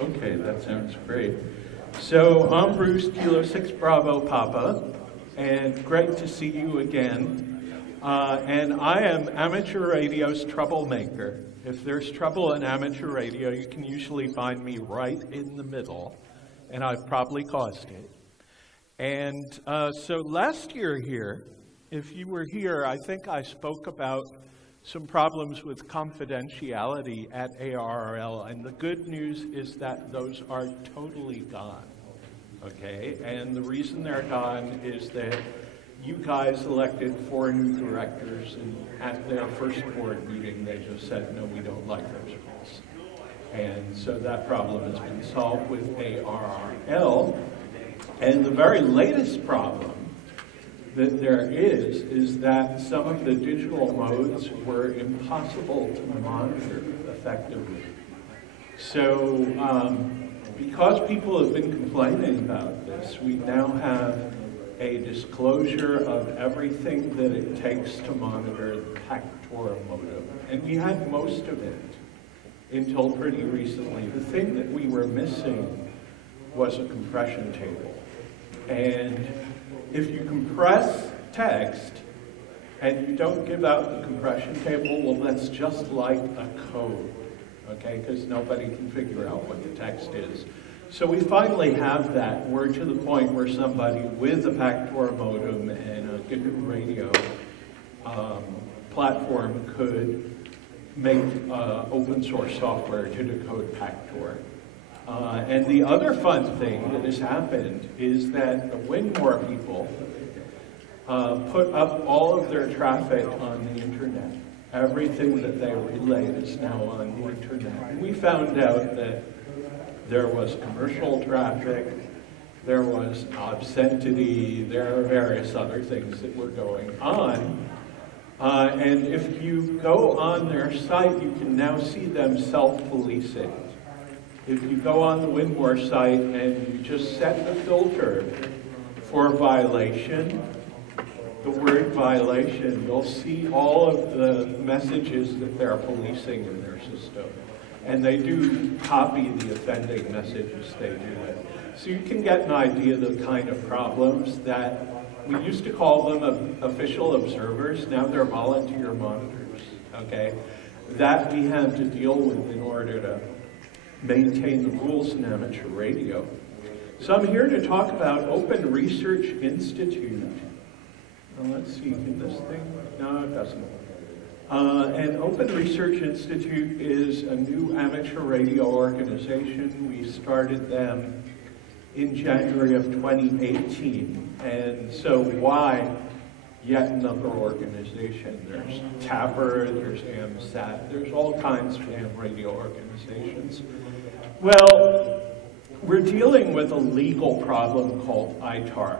Okay, that sounds great. So I'm Bruce, Kilo 6 Bravo Papa, and great to see you again. And I am amateur radio's troublemaker. If there's trouble in amateur radio, you can usually find me right in the middle, and I've probably caused it. And so last year here, if you were here, I think I spoke about some problems with confidentiality at ARRL, and the good news is that those are totally gone, okay? And the reason they're gone is that you guys elected 4 new directors, and at their first board meeting, they just said, no, we don't like those rules. And so that problem has been solved with ARRL. And the very latest problem that there is that some of the digital modes were impossible to monitor effectively. So because people have been complaining about this, we now have a disclosure of everything that it takes to monitor the TAPR modem. And we had most of it until pretty recently. The thing that we were missing was a compression table. And if you compress text and you don't give out the compression table, well, that's just like a code, okay? Because nobody can figure out what the text is. So we finally have that. We're to the point where somebody with a TAPR modem and a GNU radio platform could make open source software to decode TAPR. And the other fun thing that has happened is that the Winmore people put up all of their traffic on the internet. Everything that they relay is now on the internet. And we found out that there was commercial traffic, there was obscenity, there are various other things that were going on. And if you go on their site, you can now see them self-policing. If you go on the Winmore site and you just set the filter for violation, the word violation, you'll see all of the messages that they're policing in their system. And they do copy the offending messages they do it. So you can get an idea of the kind of problems that we used to call them official observers. Now they're volunteer monitors, okay? That we have to deal with in order to maintain the rules in amateur radio. So I'm here to talk about Open Research Institute. Now let's see, can this thing? No, it doesn't. And Open Research Institute is a new amateur radio organization. We started them in January of 2018. And so why yet another organization? There's TAPR, there's AMSAT, there's all kinds of ham radio organizations. Well, we're dealing with a legal problem called ITAR.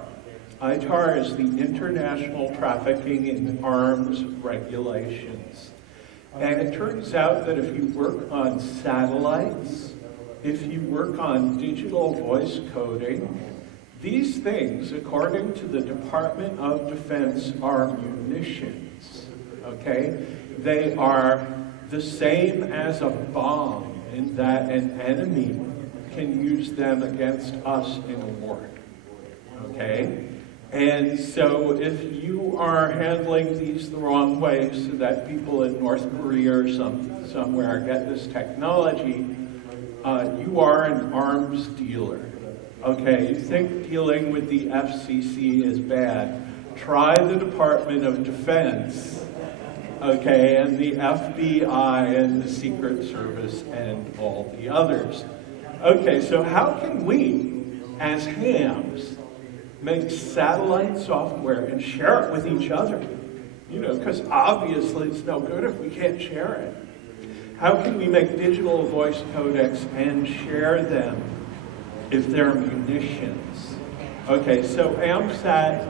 ITAR is the International Trafficking in Arms Regulations. And it turns out that if you work on satellites, if you work on digital voice coding, these things, according to the Department of Defense, are munitions, okay? They are the same as a bomb in that an enemy can use them against us in a war, okay? And so if you are handling these the wrong way so that people in North Korea or somewhere get this technology, you are an arms dealer. Okay, you think dealing with the FCC is bad. Try the Department of Defense, okay, and the FBI and the Secret Service and all the others. Okay, so how can we, as hams, make satellite software and share it with each other? You know, because obviously it's no good if we can't share it. How can we make digital voice codecs and share them if they're munitions? Okay, so AMSAT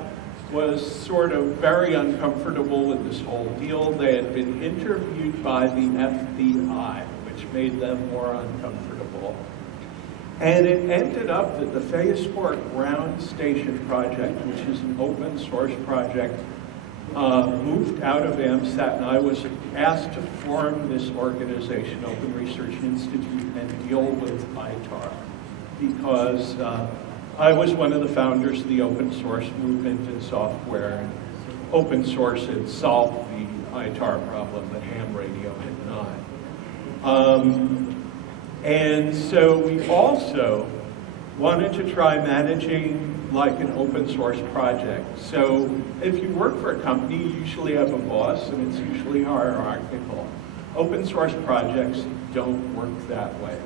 was sort of very uncomfortable with this whole deal. They had been interviewed by the FBI, which made them more uncomfortable. And it ended up that the Phase 4 Ground Station project, which is an open source project, moved out of AMSAT, and I was asked to form this organization, Open Research Institute, and deal with ITAR because I was one of the founders of the open source movement in software. And open source had solved the ITAR problem, but ham radio had not. And so we also wanted to try managing like an open source project. So if you work for a company, you usually have a boss and it's usually hierarchical. Open source projects don't work that way.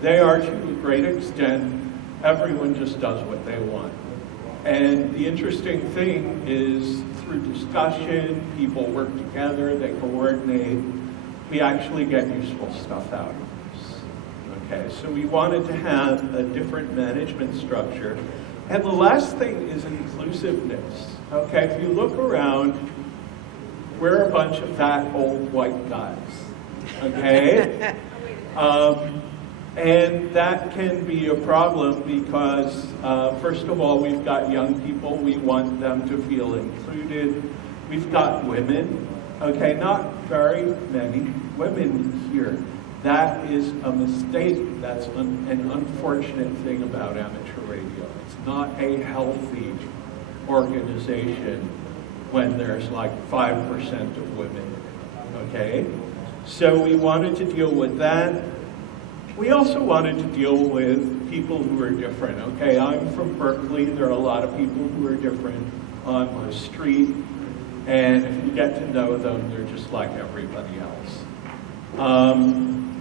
They are, to a great extent, everyone just does what they want. And the interesting thing is through discussion, people work together, they coordinate, we actually get useful stuff out of this. Okay, so we wanted to have a different management structure. And the last thing is inclusiveness. Okay, if you look around, we're a bunch of fat old white guys. Okay? And that can be a problem because, first of all, we've got young people. We want them to feel included. We've got women. Okay, not very many women here. That is a mistake. That's an unfortunate thing about amateur radio. It's not a healthy organization when there's like 5% of women. Okay? So we wanted to deal with that. We also wanted to deal with people who are different. Okay, I'm from Berkeley. There are a lot of people who are different on my street. And if you get to know them, they're just like everybody else.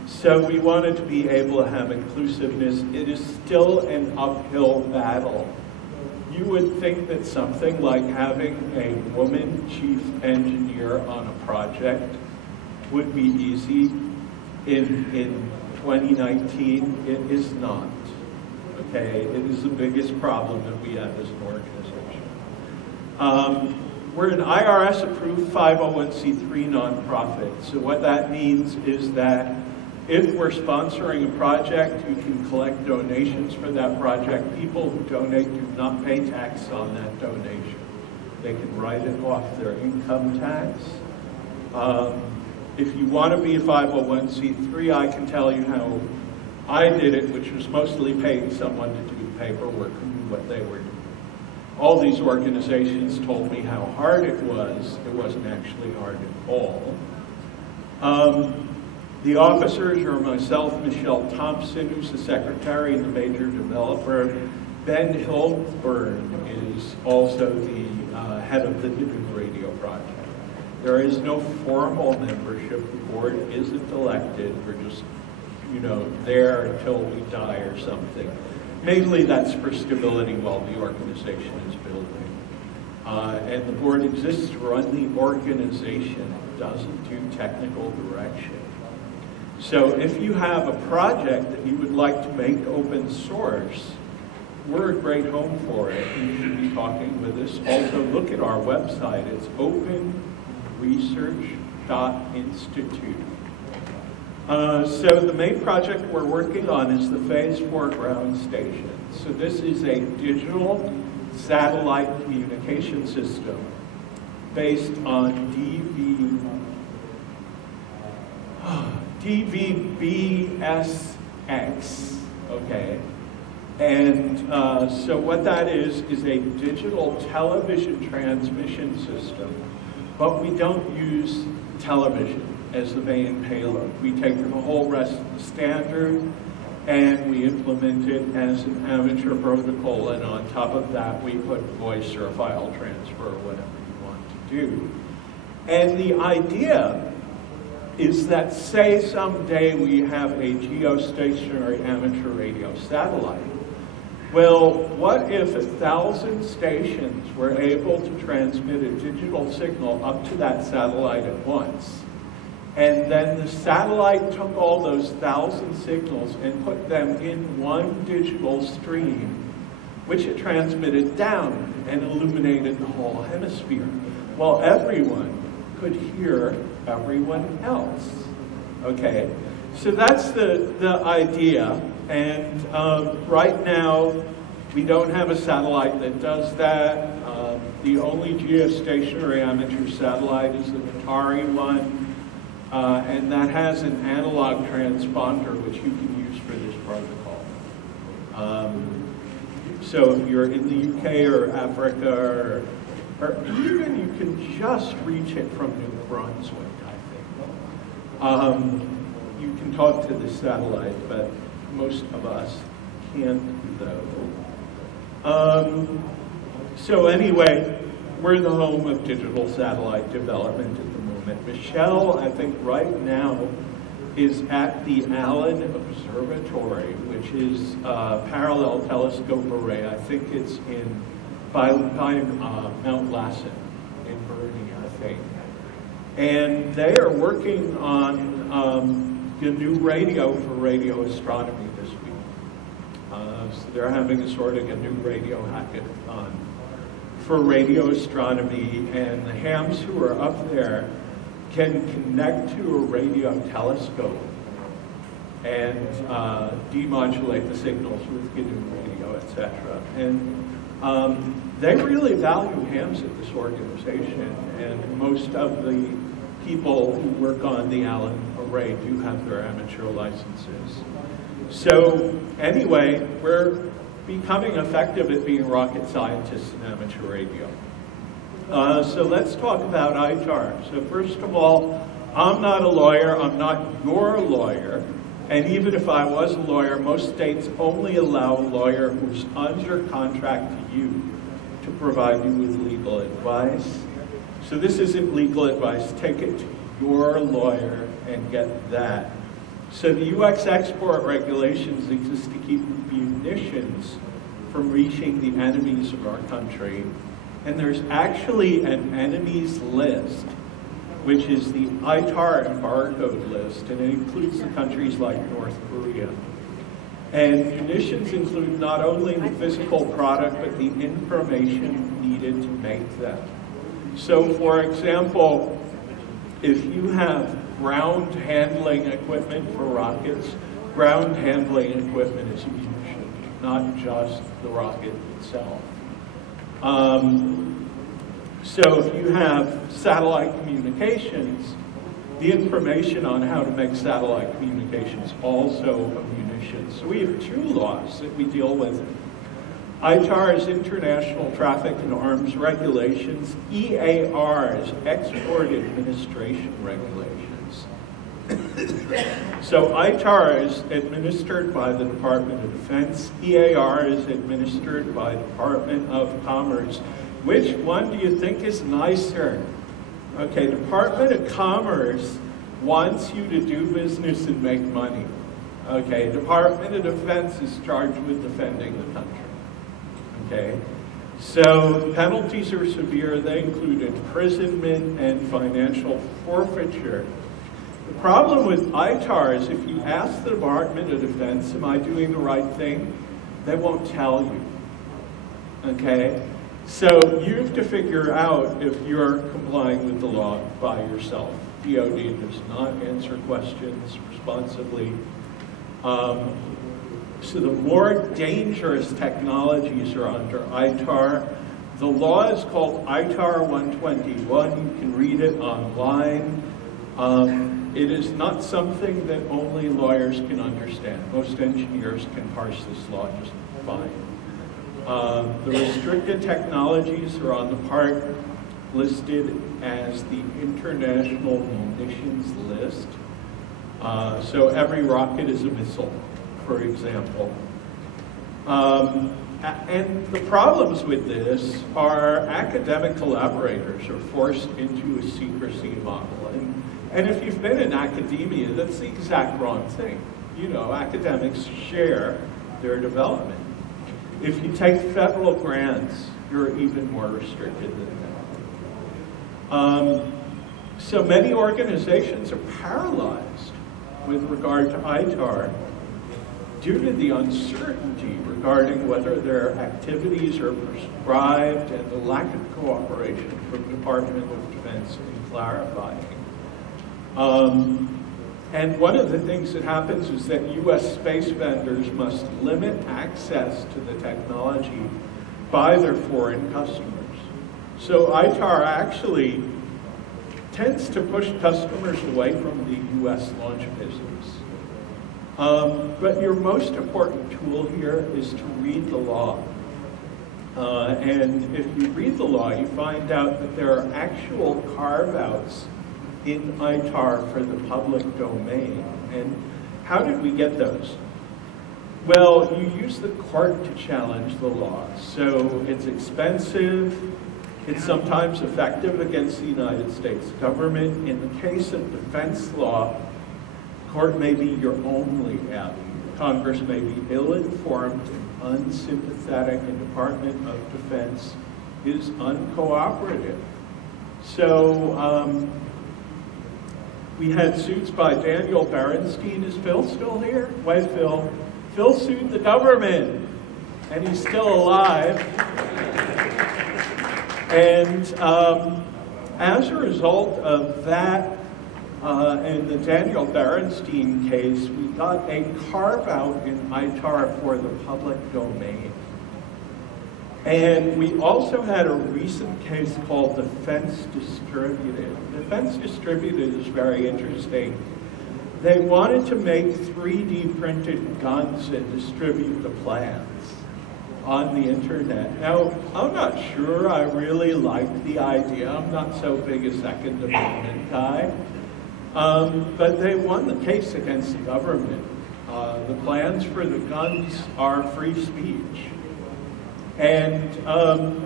So we wanted to be able to have inclusiveness. It is still an uphill battle. You would think that something like having a woman chief engineer on a project would be easy. In 2019, it is not. Okay, it is the biggest problem that we have as an organization. We're an IRS-approved 501c3 nonprofit. So what that means is that if we're sponsoring a project, you can collect donations for that project. People who donate do not pay tax on that donation. They can write it off their income tax. If you want to be a 501c3, I can tell you how I did it, which was mostly paying someone to do the paperwork and do what they were doing. All these organizations told me how hard it was. It wasn't actually hard at all. The officers are myself, Michelle Thompson, who's the secretary and the major developer. Ben Hilburn is also the head of the new radio project. There is no formal membership. The board isn't elected. We're just, there until we die or something. Mainly that's for stability while the organization is building. And the board exists to run the organization. It doesn't do technical direction. So if you have a project that you would like to make open source, we're a great home for it. You should be talking with us. Also, look at our website. It's openresearch.institute. So the main project we're working on is the Phase 4 ground station. So this is a digital satellite communication system based on DVB-SX, okay? And so what that is a digital television transmission system, but we don't use television as the main payload. We take the whole rest of the standard and we implement it as an amateur protocol, and on top of that we put voice or file transfer or whatever you want to do. And the idea is that, say someday we have a geostationary amateur radio satellite. Well, what if 1,000 stations were able to transmit a digital signal up to that satellite at once? And then the satellite took all those 1,000 signals and put them in one digital stream, which it transmitted down and illuminated the whole hemisphere. Well, everyone could hear everyone else. Okay, so that's the idea. And right now, we don't have a satellite that does that. The only geostationary amateur satellite is the Atari one, and that has an analog transponder, which you can use for the So if you're in the UK or Africa, or even you can just reach it from New Brunswick, I think. You can talk to the satellite, but most of us can't, though. So anyway, we're the home of digital satellite development at the moment. Michelle, I think right now, is at the Allen Observatory, which is a parallel telescope array. I think it's by Mount Lassen in Bernie, I think. And they are working on the new radio for radio astronomy this week. So they're having a sort of a new radio hackathon for radio astronomy, and the hams who are up there can connect to a radio telescope and demodulate the signals with GNU radio, etc. And they really value hams at this organization, and most of the people who work on the Allen array do have their amateur licenses. So anyway, we're becoming effective at being rocket scientists in amateur radio. So let's talk about ITAR. So first of all, I'm not a lawyer, I'm not your lawyer, and even if I was a lawyer, most states only allow a lawyer who's under contract to you to provide you with legal advice. So this isn't legal advice, take it to your lawyer and get that. So the U.S. export regulations exist to keep munitions from reaching the enemies of our country. And there's actually an enemies list, which is the ITAR embargoed list, and it includes the countries like North Korea. And munitions include not only the physical product, but the information needed to make them. So for example, if you have ground handling equipment for rockets, ground handling equipment is a munition, not just the rocket itself. So if you have satellite communications, the information on how to make satellite communications also a munition. So we have two laws that we deal with. ITAR is International Traffic in Arms Regulations. EAR is Export Administration Regulations. So ITAR is administered by the Department of Defense. EAR is administered by the Department of Commerce. Which one do you think is nicer? Okay, Department of Commerce wants you to do business and make money. Okay, Department of Defense is charged with defending the country. Okay, so the penalties are severe. They include imprisonment and financial forfeiture. The problem with ITAR is if you ask the Department of Defense, am I doing the right thing? They won't tell you. Okay? So you have to figure out if you're complying with the law by yourself. DOD does not answer questions responsibly. So the more dangerous technologies are under ITAR. The law is called ITAR 121. You can read it online. It is not something that only lawyers can understand. Most engineers can parse this law just fine. The restricted technologies are on the part listed as the International Munitions List. So every rocket is a missile, for example. And the problems with this are academic collaborators are forced into a secrecy model. And if you've been in academia, that's the exact wrong thing. You know, academics share their development. If you take federal grants, you're even more restricted than that. So many organizations are paralyzed with regard to ITAR due to the uncertainty regarding whether their activities are prescribed and the lack of cooperation from the Department of Defense in clarifying. And one of the things that happens is that U.S. space vendors must limit access to the technology by their foreign customers. So ITAR actually tends to push customers away from the U.S. launch business. But your most important tool here is to read the law. And if you read the law, you find out that there are actual carve-outs in ITAR for the public domain. And how did we get those? Well, you use the court to challenge the law. So it's expensive, it's sometimes effective against the United States government. In the case of defense law, court may be your only avenue. Congress may be ill-informed and unsympathetic, and Department of Defense is uncooperative. So we had suits by Daniel Berenstein. Is Phil still here? Why, Phil? Phil sued the government, and he's still alive. And as a result of that, in the Daniel Berenstein case, we got a carve-out in ITAR for the public domain. And we also had a recent case called Defense Distributed. Defense Distributed is very interesting. They wanted to make 3D printed guns and distribute the plans on the internet. Now, I'm not sure I really like the idea. I'm not so big a Second Amendment guy. But they won the case against the government. The plans for the guns are free speech. And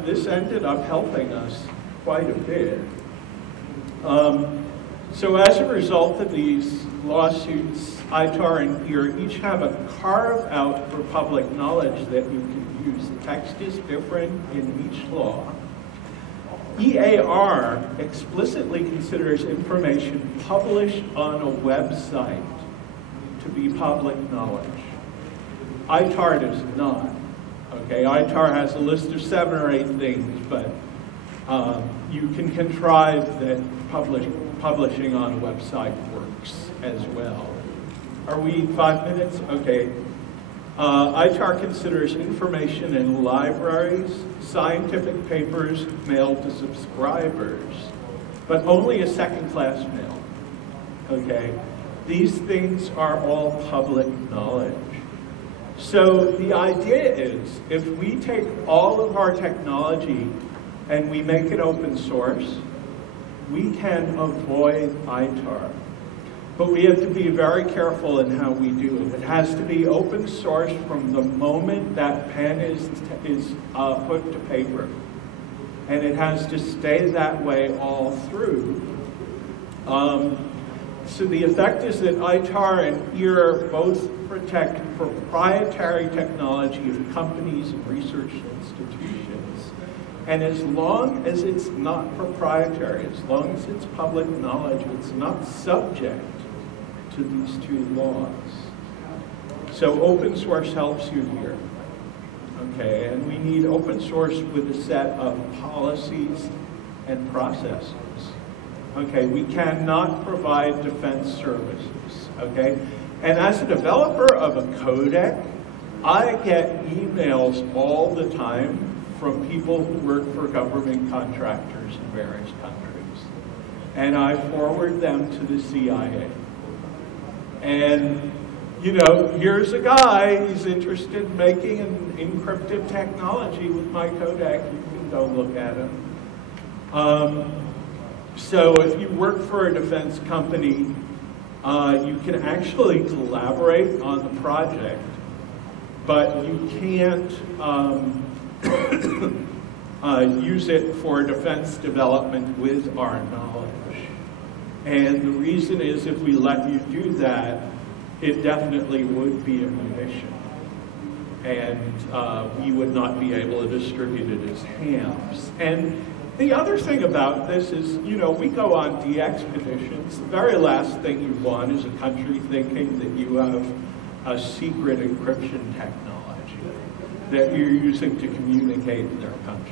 this ended up helping us quite a bit. So as a result of these lawsuits, ITAR and EAR each have a carve-out for public knowledge that you can use. The text is different in each law. EAR explicitly considers information published on a website to be public knowledge. ITAR does not. Okay, ITAR has a list of 7 or 8 things, but you can contrive that publishing on a website works as well. Are we 5 minutes? Okay. ITAR considers information in libraries, scientific papers mailed to subscribers, but only a second-class mail. Okay? These things are all public knowledge. So the idea is, if we take all of our technology and we make it open source, we can avoid ITAR. But we have to be very careful in how we do it. It has to be open source from the moment that pen is put to paper. And it has to stay that way all through. So the effect is that ITAR and EAR both protect proprietary technology of companies and research institutions. And as long as it's not proprietary, as long as it's public knowledge, it's not subject to these 2 laws. So open source helps you here. Okay, and we need open source with a set of policies and processes. Okay, we cannot provide defense services. Okay, and as a developer of a codec, I get emails all the time from people who work for government contractors in various countries. And I forward them to the CIA. And, you know, here's a guy, he's interested in making an encrypted technology with my codec. You can go look at him. So if you work for a defense company, you can actually collaborate on the project, but you can't use it for defense development with our knowledge. And the reason is, if we let you do that, it definitely would be a munition. And we would not be able to distribute it as hams. And the other thing about this is, you know, we go on de-expeditions. The very last thing you want is a country thinking that you have a secret encryption technology that you're using to communicate in their country.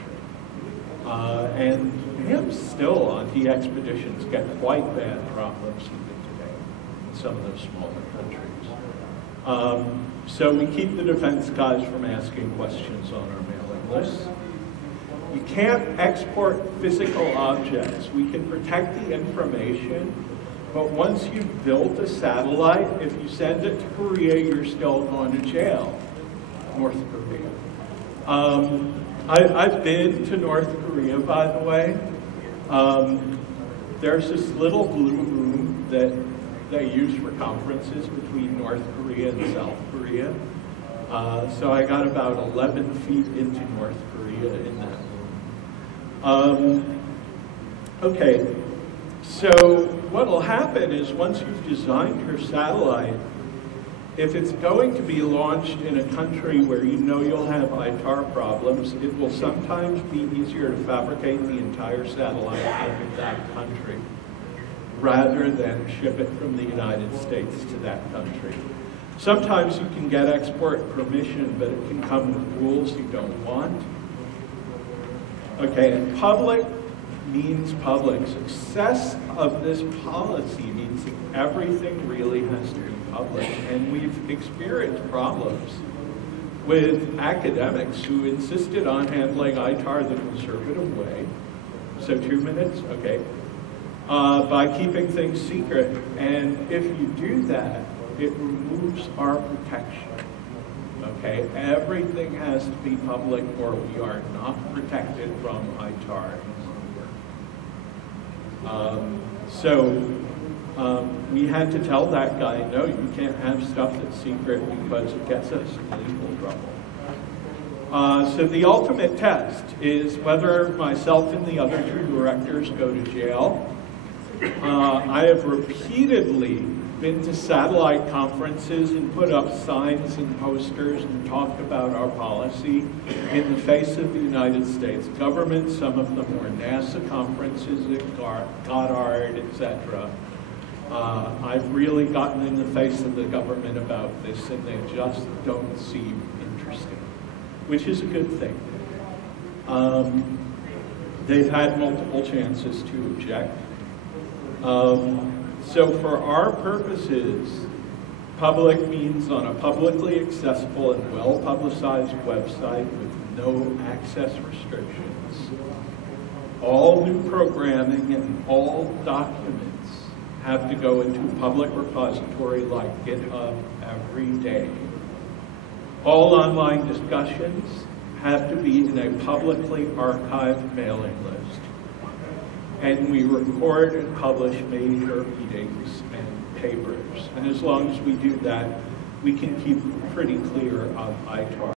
And hams still on de-expeditions get quite bad problems even today in some of those smaller countries. So we keep the defense guys from asking questions on our mailing lists. You can't export physical objects. We can protect the information, But once you've built a satellite, if you send it to Korea, you're still going to jail. North Korea. I've been to North Korea, by the way. There's this little blue room that they use for conferences between North Korea and South Korea. So I got about 11 feet into North Korea in that room. Okay, so what will happen is once you've designed your satellite, if it's going to be launched in a country where you know you'll have ITAR problems, it will sometimes be easier to fabricate the entire satellite in that country rather than ship it from the United States to that country. Sometimes you can get export permission, but it can come with rules you don't want. Okay, and public means public. Success of this policy means that everything really has to be public. And we've experienced problems with academics who insisted on handling ITAR the conservative way. So 2 minutes, okay. By keeping things secret. And if you do that, it removes our protection. Okay, everything has to be public or we are not protected from ITAR. We had to tell that guy, no, you can't have stuff that's secret because it gets us in legal trouble. So the ultimate test is whether myself and the other 2 directors go to jail. I have repeatedly been to satellite conferences and put up signs and posters and talked about our policy in the face of the United States government. Some of them were NASA conferences at Goddard, etc. I've really gotten in the face of the government about this, and they just don't seem interested, which is a good thing. They've had multiple chances to object. So for our purposes, public means on a publicly accessible and well-publicized website with no access restrictions. All new programming and all documents have to go into a public repository like GitHub every day. All online discussions have to be in a publicly archived mailing list. And we record and publish major meetings and papers. And as long as we do that, we can keep pretty clear of ITAR.